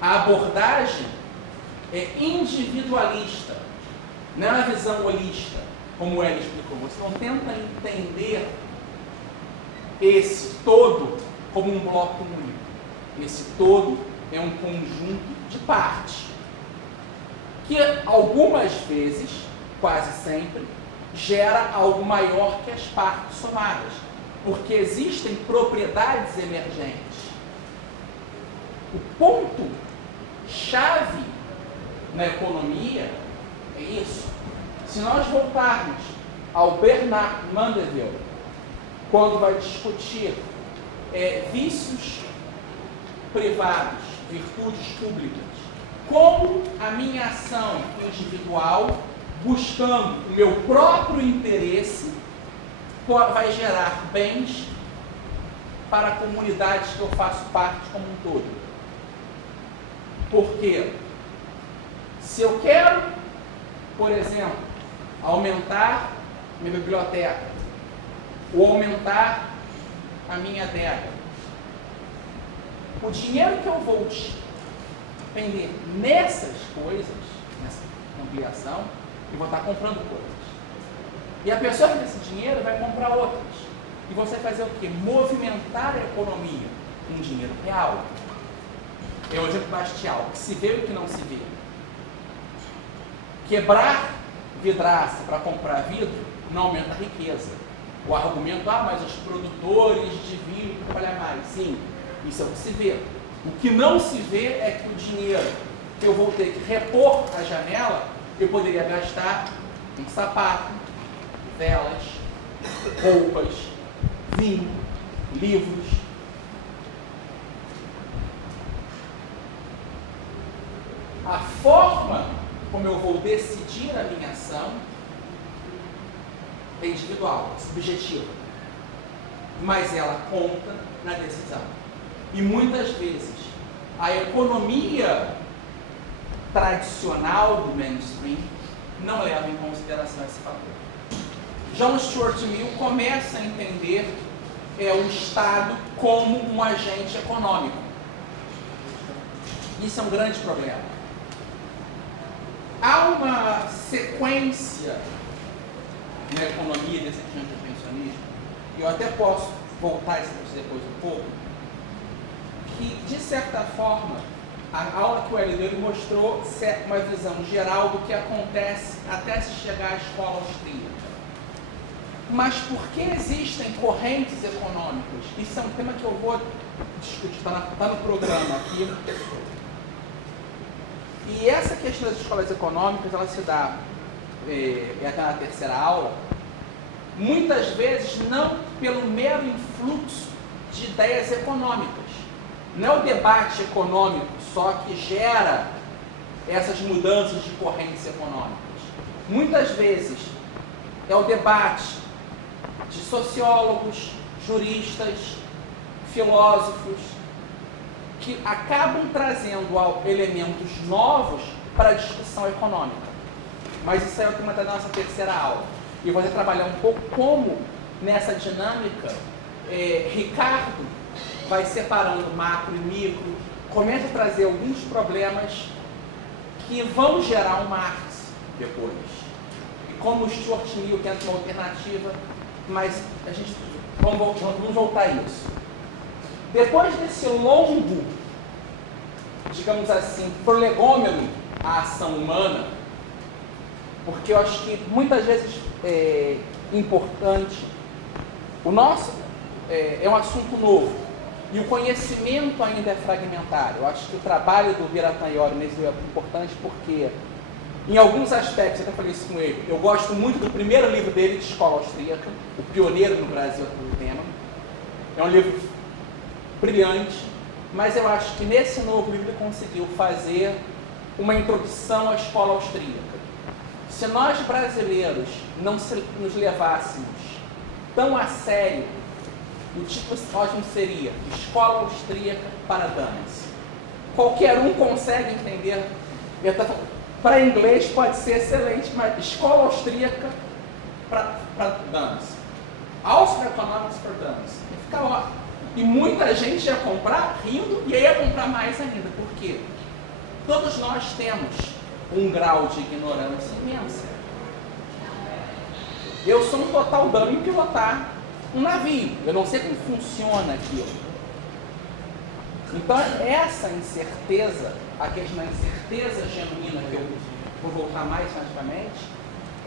A abordagem é individualista, não é uma visão holista, como ele explicou. Você não tenta entender esse todo como um bloco único. Esse todo é um conjunto de partes, que algumas vezes, quase sempre, gera algo maior que as partes somadas, porque existem propriedades emergentes. O ponto-chave na economia é isso. Se nós voltarmos ao Bernard Mandeville, quando vai discutir vícios privados, virtudes públicas, como a minha ação individual, buscando o meu próprio interesse, vai gerar bens para a comunidade que eu faço parte como um todo. Porque se eu quero, por exemplo, aumentar minha biblioteca ou aumentar a minha adega, o dinheiro que eu vou despender nessas coisas, nessa ampliação, eu vou estar comprando coisas. E a pessoa que tem esse dinheiro vai comprar outras. E você vai fazer o quê? Movimentar a economia com dinheiro real. É o exemplo bastial, o que se vê e o que não se vê. Quebrar vidraça para comprar vidro não aumenta a riqueza. O argumento, mas os produtores de vidro vão trabalhar mais. Sim, isso é o que se vê. O que não se vê é que o dinheiro que eu vou ter que repor a janela, eu poderia gastar em sapato, velas, roupas, vinho, livros. A forma como eu vou decidir a minha ação é individual, subjetiva, mas ela conta na decisão. E muitas vezes a economia tradicional do mainstream não leva em consideração esse fator. John Stuart Mill começa a entender o Estado como um agente econômico. Isso é um grande problema. Há uma sequência na economia desse intervencionismo, e eu até posso voltar a isso depois um pouco, que, de certa forma, a aula que o Hélio mostrou uma visão geral do que acontece até se chegar à escola austríaca. Mas por que existem correntes econômicas? Isso é um tema que eu vou discutir, está no programa aqui. E essa questão das escolas econômicas, ela se dá, até na terceira aula, muitas vezes não pelo mero influxo de ideias econômicas. Não é o debate econômico só que gera essas mudanças de correntes econômicas. Muitas vezes é o debate de sociólogos, juristas, filósofos, que acabam trazendo elementos novos para a discussão econômica. Mas isso é o tema da nossa terceira aula. E eu vou trabalhar um pouco como, nessa dinâmica, Ricardo vai separando macro e micro, começa a trazer alguns problemas que vão gerar um Marx depois. E como o Stuart Mill tenta uma alternativa, mas vamos voltar a isso. Depois desse longo, digamos assim, prolegômeno à ação humana, porque eu acho que muitas vezes é importante, o nosso é um assunto novo, e o conhecimento ainda é fragmentário. Eu acho que o trabalho do Biratan Iori nesse é importante porque, em alguns aspectos, eu até falei isso com ele, eu gosto muito do primeiro livro dele, de escola austríaca, o pioneiro no Brasil do tema. É um livro brilhante, mas eu acho que nesse novo livro ele conseguiu fazer uma introdução à escola austríaca. Se nós brasileiros não nos levássemos tão a sério, o título ótimo seria Escola Austríaca para Damas. Qualquer um consegue entender. Para inglês pode ser excelente, mas Escola Austríaca para Damas. Austrian Economics for Damas. Fica ótimo. E muita gente ia comprar rindo e aí ia comprar mais ainda. Por quê? todos nós temos um grau de ignorância imenso. Eu sou um total dano em pilotar um navio. Eu não sei como funciona aquilo. Então, essa incerteza, a questão da incerteza genuína, que eu vou voltar mais praticamente,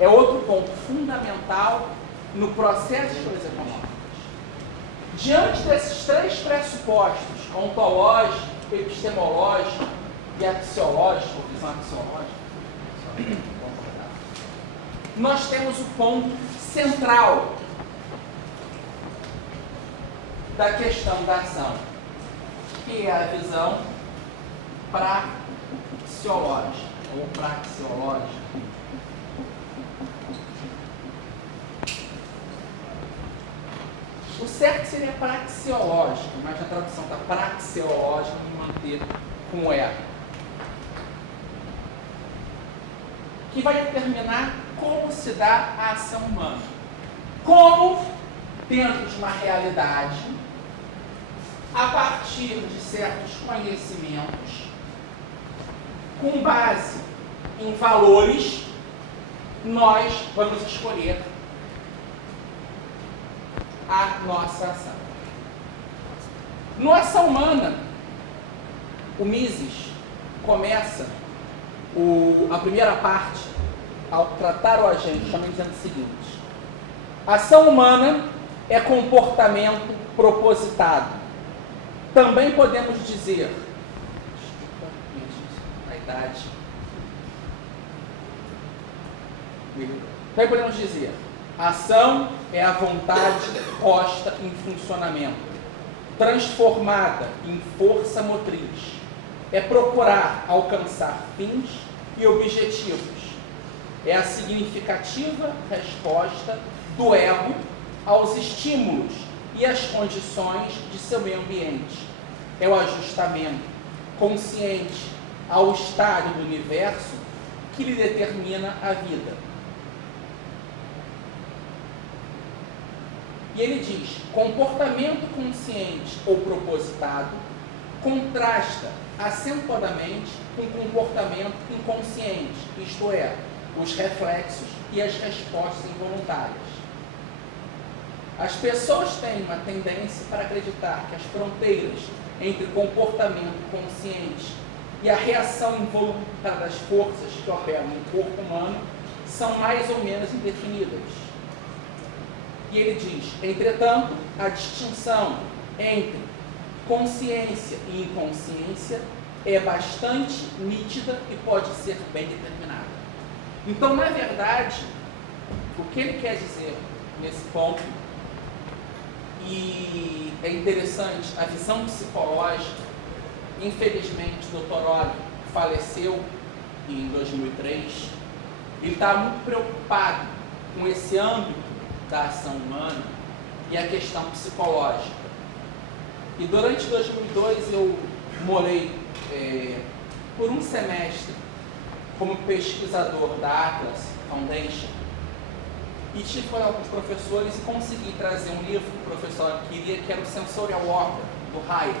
é outro ponto fundamental no processo de escolhas econômicas. Diante desses três pressupostos, ontológico, epistemológico e axiológico, visão axiológica, nós temos o ponto central da questão da ação, que é a visão praxeológica ou praxeológica. O certo seria praxeológico, mas na tradução da praxeológica vamos manter como é. Que vai determinar como se dá a ação humana. Como, dentro de uma realidade, a partir de certos conhecimentos, com base em valores, nós vamos escolher a nossa ação. No Ação Humana, o Mises começa a primeira parte ao tratar o agente, também dizendo o seguinte: ação humana é comportamento propositado. Também podemos dizer, a idade, também podemos dizer, ação é a vontade posta em funcionamento, transformada em força motriz. É procurar alcançar fins e objetivos. É a significativa resposta do ego aos estímulos e às condições de seu meio ambiente. É o ajustamento consciente ao estádio do universo que lhe determina a vida. E ele diz: comportamento consciente ou propositado contrasta acentuadamente com comportamento inconsciente, isto é, os reflexos e as respostas involuntárias. As pessoas têm uma tendência para acreditar que as fronteiras entre comportamento consciente e a reação involuntária das forças que operam no corpo humano são mais ou menos indefinidas. E ele diz: entretanto, a distinção entre consciência e inconsciência é bastante nítida e pode ser bem determinada. Então, na verdade, o que ele quer dizer nesse ponto, e é interessante, a visão psicológica, infelizmente o Dr. Oli faleceu em 2003, ele estava muito preocupado com esse âmbito da ação humana e a questão psicológica. E durante 2002 eu morei por um semestre como pesquisador da Atlas Foundation e tive com alguns professores e consegui trazer um livro que o professor queria, que era o Sensorial Order, do Hayek,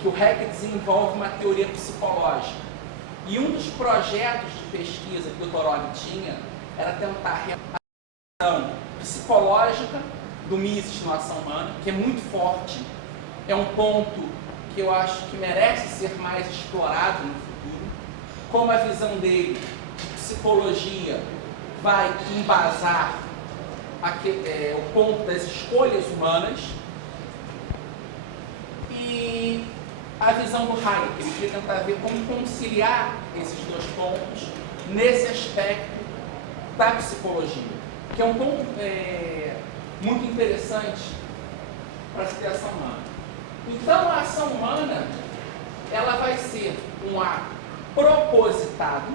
que o Hayek desenvolve uma teoria psicológica. E um dos projetos de pesquisa que o Dr. Oli tinha era tentar a ação psicológica do Mises na ação humana, que é muito forte, é um ponto que eu acho que merece ser mais explorado no futuro, como a visão dele de psicologia vai embasar o ponto das escolhas humanas, e a visão do Hayek, ele queria tentar ver como conciliar esses dois pontos nesse aspecto da psicologia, que é um ponto muito interessante para a ação humana. Então, a ação humana, ela vai ser um ato propositado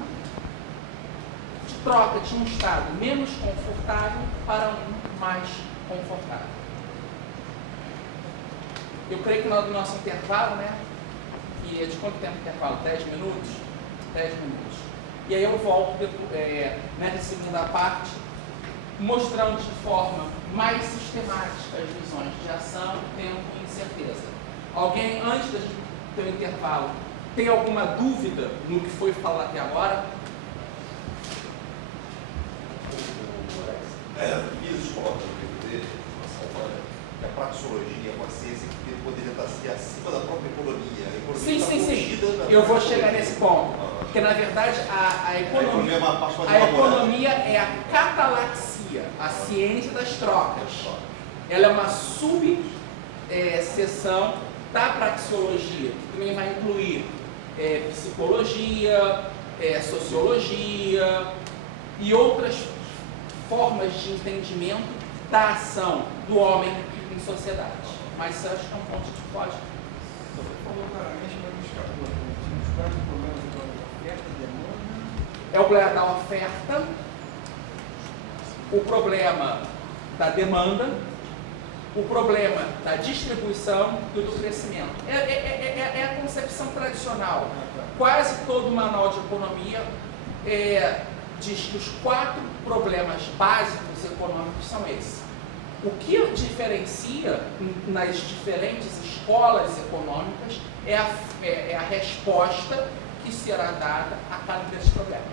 de troca de um estado menos confortável para um mais confortável. Eu creio que no nosso intervalo, né? E é de quanto tempo o intervalo? 10 minutos? 10 minutos. E aí eu volto nessa segunda parte, mostrando de forma mais sistemática as visões de ação, tempo e incerteza. Alguém, antes da gente ter o intervalo, Tem alguma dúvida no que foi falado até agora? Isso coloca no livro dele, que a praxeologia é uma ciência que poderia estar acima da própria economia. A economia Sim. Eu vou chegar nesse ponto. Porque, na verdade, a economia é a catalaxia, a ciência das trocas. Ela é uma subseção da praxeologia, que também vai incluir psicologia, sociologia e outras formas de entendimento da ação do homem em sociedade. Mas isso acho que é um ponto que pode. Você falou claramente, mas me escapou. Os quatro problemas da oferta e demanda. É o problema da oferta, o problema da demanda, o problema da distribuição e do crescimento. É a concepção tradicional. Quase todo manual de economia diz que os 4 problemas básicos econômicos são esses. O que diferencia nas diferentes escolas econômicas é a resposta que será dada a cada desses problemas.